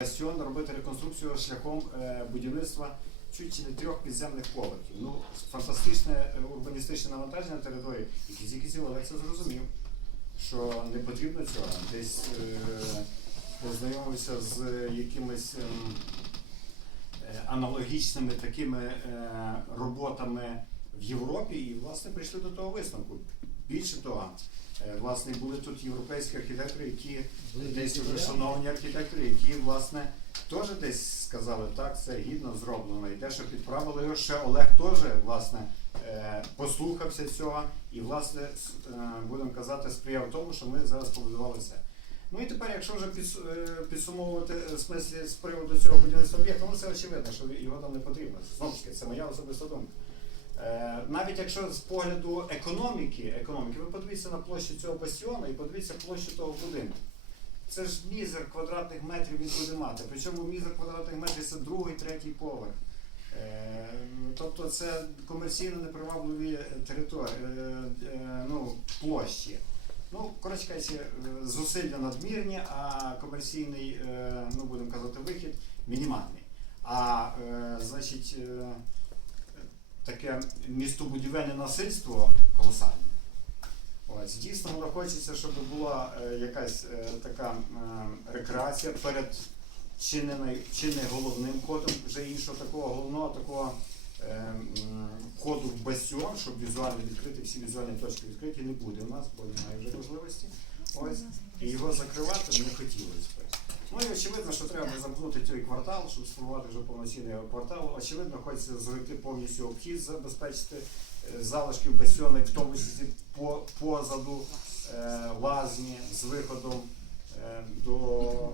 бастіон робити реконструкцію шляхом е, будівництва чуть чи не трьох підземних поверхів. Ну, фантастичне е, урбаністичне навантаження на території, і Олег це зрозумів, що не потрібно цього. Десь е, познайомився з якимись ем, е, аналогічними такими е, роботами в Європі, і власне прийшли до того висновку. Більше того, е, власне, були тут європейські архітектори, які десь вже шановні архітектори, які власне теж десь сказали, так, це гідно зроблено. І те, що підправили його, ще Олег теж власне е, послухався цього і, власне, е, будемо казати, сприяв тому, що ми зараз побудували це. Ну і тепер, якщо вже підс- підсумовувати в смислі з приводу цього будівництва об'єкту, ну це очевидно, що його там не потрібно. Знову ж таки, це моя особиста думка. Е, навіть якщо з погляду економіки, економіки, ви подивіться на площу цього бастіону і подивіться площу того будинку. Це ж мізер квадратних метрів він буде мати. Причому мізер квадратних метрів це другий, третій поверх. Е, тобто це комерційно непривабливі території, е, е, ну, площі. Ну, коротше кажучи, зусилля надмірні, а комерційний, ну будемо казати, вихід мінімальний. А значить, таке містобудівельне насильство колосальне. Ось, дійсно, воно хочеться, щоб була е, якась е, така е, рекреація перед чи не, най, чи не головним ходом, вже іншого такого головного такого входу в бастіон, щоб візуально відкрити, всі візуальні точки відкриті, не буде у нас, бо немає вже можливості. Ось, і його закривати не хотілося. Ну і очевидно, що треба замкнути той квартал, щоб сформувати вже повноцінний квартал. Очевидно, хочеться зробити повністю обхід, забезпечити е, залишків басіони, в тому числі по, позаду е, лазні з виходом е, до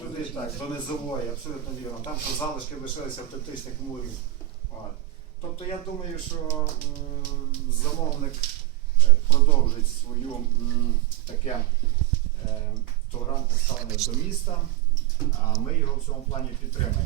Туди так, до низової, абсолютно вірно. Там що залишки лишилися автентичних мурів. Тобто я думаю, що замовник е, продовжить свою таке толерантне ставлення до міста, а ми його в цьому плані підтримаємо.